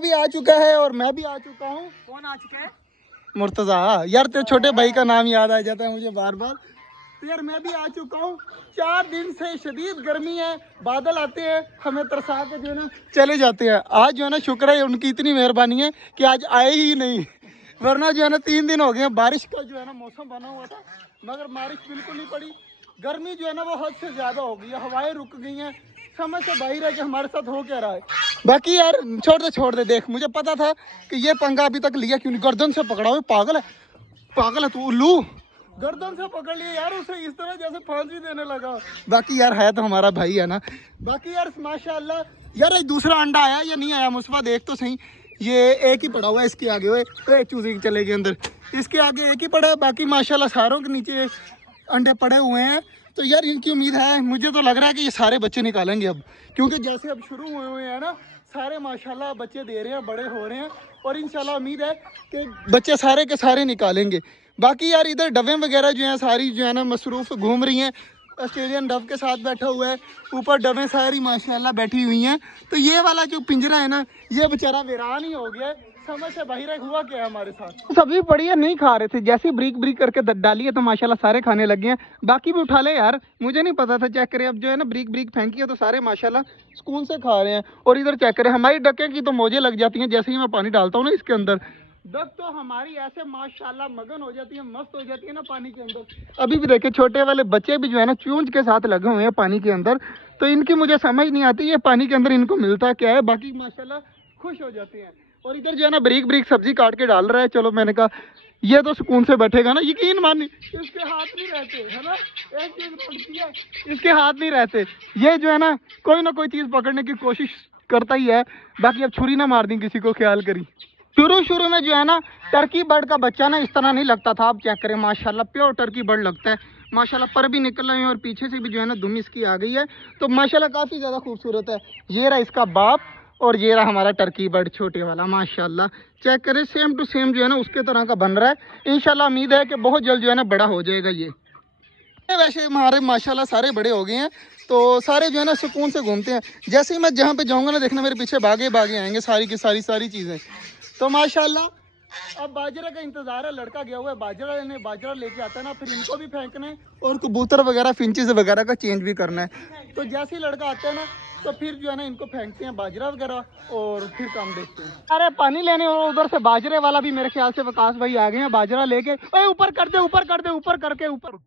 भी आ चुका है और मैं भी आ चुका हूँ। कौन आ चुका है? मुर्तजा। यार तेरे छोटे भाई का नाम याद आ जाता है मुझे बार बार। तो यार मैं भी आ चुका हूँ। 4 दिन से शदीद गर्मी है, बादल आते हैं हमें तरसा के जो है ना चले जाते हैं। आज जो है ना शुक्र है उनकी इतनी मेहरबानी है कि आज आए ही नहीं, वरना जो है ना 3 दिन हो गए हैं बारिश का जो है ना मौसम बना हुआ था, मगर बारिश बिल्कुल नहीं पड़ी। गर्मी जो है ना वो हद से ज़्यादा हो गई है, हवाएं रुक गई हैं। समझ से बाहर है कि हमारे साथ हो क्या रहा है। बाकी यार छोड़ दे देख, मुझे पता था कि ये पंगा अभी तक लिया क्यों नहीं। गर्दन से पकड़ा हुआ, पागल है तू उल्लू। गर्दन से पकड़ लिया यार उसे इस तरह जैसे फांसी देने लगा। बाकी यार है तो हमारा भाई है ना। बाकी यार माशाल्लाह यार एक दूसरा अंडा आया या नहीं आया मुस्फा देख तो सही। ये एक ही पड़ा हुआ है इसके आगे, वो चूजे चले गए अंदर, इसके आगे एक ही पड़ा है, बाकी माशाल्लाह सारों के नीचे अंडे पड़े हुए हैं। तो यार इनकी उम्मीद है, मुझे तो लग रहा है कि ये सारे बच्चे निकालेंगे अब, क्योंकि जैसे अब शुरू हुए हैं ना सारे माशाल्लाह बच्चे दे रहे हैं, बड़े हो रहे हैं और इंशाल्लाह उम्मीद है कि बच्चे सारे के सारे निकालेंगे। बाकी यार इधर डवें वगैरह जो हैं सारी जो है ना मसरूफ़ घूम रही हैं। ऑस्ट्रेलियन डव के साथ बैठा हुआ है, ऊपर डवें सारी माशाल्लाह बैठी हुई हैं। तो ये वाला जो पिंजरा है ना ये बेचारा वीरान ही हो गया है। समझ से बाहर हुआ क्या है हमारे साथ। सभी बढ़िया नहीं खा रहे थे, जैसे ब्रीक ब्रीक करके डाली है तो माशाल्लाह सारे खाने लगे हैं। बाकी भी उठा ले यार, मुझे नहीं पता था। चेक करें अब जो है ना ब्रीक ब्रीक फेंकी है तो सारे माशाल्लाह स्कूल से खा रहे हैं। और इधर चेक करें हमारी डके की तो मौजें लग जाती हैं जैसे ही मैं पानी डालता हूँ ना इसके अंदर। डक तो हमारी ऐसे माशाल्लाह मगन हो जाती है, मस्त हो जाती है ना पानी के अंदर। अभी भी देखे छोटे वाले बच्चे भी जो है ना चूंज के साथ लगे हुए हैं पानी के अंदर। तो इनकी मुझे समझ नहीं आती ये पानी के अंदर इनको मिलता क्या है, बाकी माशाल्लाह खुश हो जाते हैं। और इधर जो है ना ब्रीक ब्रीक सब्जी काट के डाल रहा है। चलो मैंने कहा ये तो सुकून से बैठेगा ना। यकीन मानिए इसके हाथ नहीं रहते है ना, एक चीज पड़ती है इसके हाथ नहीं रहते। ये जो है ना कोई चीज पकड़ने की कोशिश करता ही है। बाकी अब छुरी ना मार दी किसी को, ख्याल करी। शुरू में जो है ना टर्की बर्ड का बच्चा ना इस तरह नहीं लगता था। आप चेक करें माशाल्लाह प्योर टर्की बर्ड लगता है। माशाल्लाह पर भी निकल रहे हैं और पीछे से भी जो है ना दुम इसकी आ गई है। तो माशाल्लाह काफ़ी ज़्यादा खूबसूरत है। ये रहा इसका बाप और ये रहा हमारा टर्की बर्ड छोटे वाला। माशाल्लाह चेक करें सेम टू सेम जो है ना उसके तरह का बन रहा है। इंशाल्लाह उम्मीद है कि बहुत जल्द जो है ना बड़ा हो जाएगा ये। वैसे हमारे माशाल्लाह सारे बड़े हो गए हैं तो सारे जो है ना सुकून से घूमते हैं। जैसे ही मैं जहाँ पे जाऊँगा ना देखना मेरे पीछे भागे भागे आएंगे सारी की सारी चीज़ें। तो माशाल्लाह अब बाजरा का इंतज़ार है। लड़का गया हुआ है बाजरा लेने, बाजरा लेके आता है ना फिर इनको भी फेंकने और कबूतर वगैरह फिंचेस वगैरह का चेंज भी करना है। तो जैसे ही लड़का आता है ना तो फिर जो है ना इनको फेंकते हैं बाजरा वगैरह और फिर काम देखते हैं। अरे पानी लेने और उधर से बाजरे वाला भी मेरे ख्याल से विकास भाई आ गए हैं बाजरा लेके। ओए ऊपर कर दे ऊपर करके ऊपर।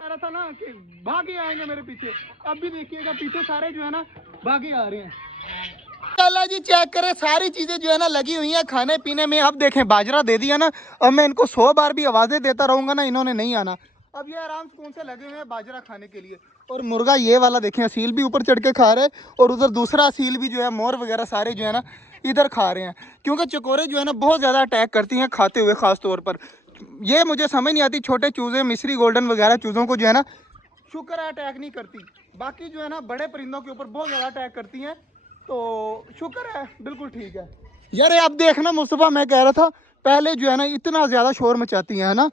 रहा था ना कि भागे आएंगे मेरे पीछे। अब भी देखिएगा पीछे सारे जो है ना भागे आ रहे हैं। अल्लाह जी चेक करें सारी चीजें जो है ना लगी हुई हैं खाने पीने में। अब देखें बाजरा दे दिया ना, अब मैं इनको 100 बार भी आवाजें देता रहूंगा ना इन्होंने नहीं आना। अब ये आराम सुकून से लगे हुए हैं बाजरा खाने के लिए। और मुर्गा ये वाला देखें, असील भी ऊपर चढ़ के खा रहे हैं और उधर दूसरा असील भी जो है, मोर वगैरह सारे जो है ना इधर खा रहे हैं। क्योंकि चकोरे जो है ना बहुत ज़्यादा अटैक करती हैं खाते हुए, ख़ास तौर पर। ये मुझे समझ नहीं आती, छोटे चूज़े मिस्री गोल्डन वगैरह चूज़ों को जो है ना शुक्र है अटैक नहीं करती, बाकी जो है ना बड़े परिंदों के ऊपर बहुत ज़्यादा अटैक करती हैं। तो शुक्र है, बिल्कुल ठीक है यार। अब देखना मुस्तफ़ा, मैं कह रहा था पहले जो है ना इतना ज़्यादा शोर मचाती हैं, है ना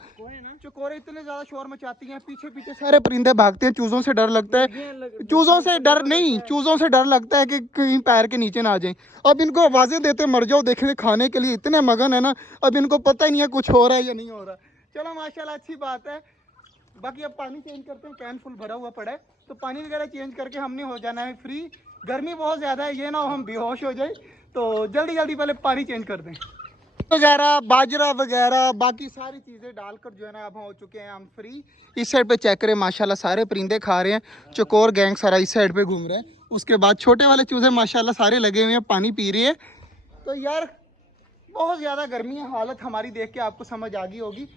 चकोरे इतने ज़्यादा शोर मचाती हैं, पीछे पीछे सारे परिंदे भागते हैं, चूज़ों से डर लगता है। चूज़ों से डर नहीं, चूज़ों से डर लगता है कि कहीं पैर के नीचे ना आ जाएं। अब इनको आवाज़ें देते मर जाओ देखे, खाने के लिए इतने मगन है ना, अब इनको पता ही नहीं है कुछ हो रहा है या नहीं हो रहा। चलो माशाल्लाह, अच्छी बात है। बाकी अब पानी चेंज करते हैं, कैन फुल भरा हुआ पड़ा है, तो पानी वगैरह चेंज करके हमने हो जाना है फ्री। गर्मी बहुत ज़्यादा है, ये ना हो हम बेहोश हो जाए, तो जल्दी जल्दी पहले पानी चेंज कर दें। वगैरह बाजरा वगैरह बाकी सारी चीज़ें डालकर जो है ना अब हो चुके हैं हम फ्री। इस साइड पे चेक करें माशाल्लाह, सारे परिंदे खा रहे हैं, चकोर गैंग सारा इस साइड पे घूम रहे हैं। उसके बाद छोटे वाले चूज़े माशाल्लाह सारे लगे हुए हैं, पानी पी रहे हैं। तो यार बहुत ज़्यादा गर्मी है, हालत हमारी देख के आपको समझ आ गई होगी,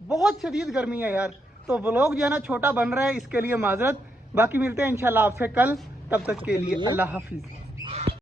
बहुत शदीद गर्मी है यार। तो व्लॉग जो है ना छोटा बन रहा है, इसके लिए माजरत। बाकी मिलते हैं इंशाल्लाह आपसे कल, तब तक के लिए अल्लाह हाफिज़।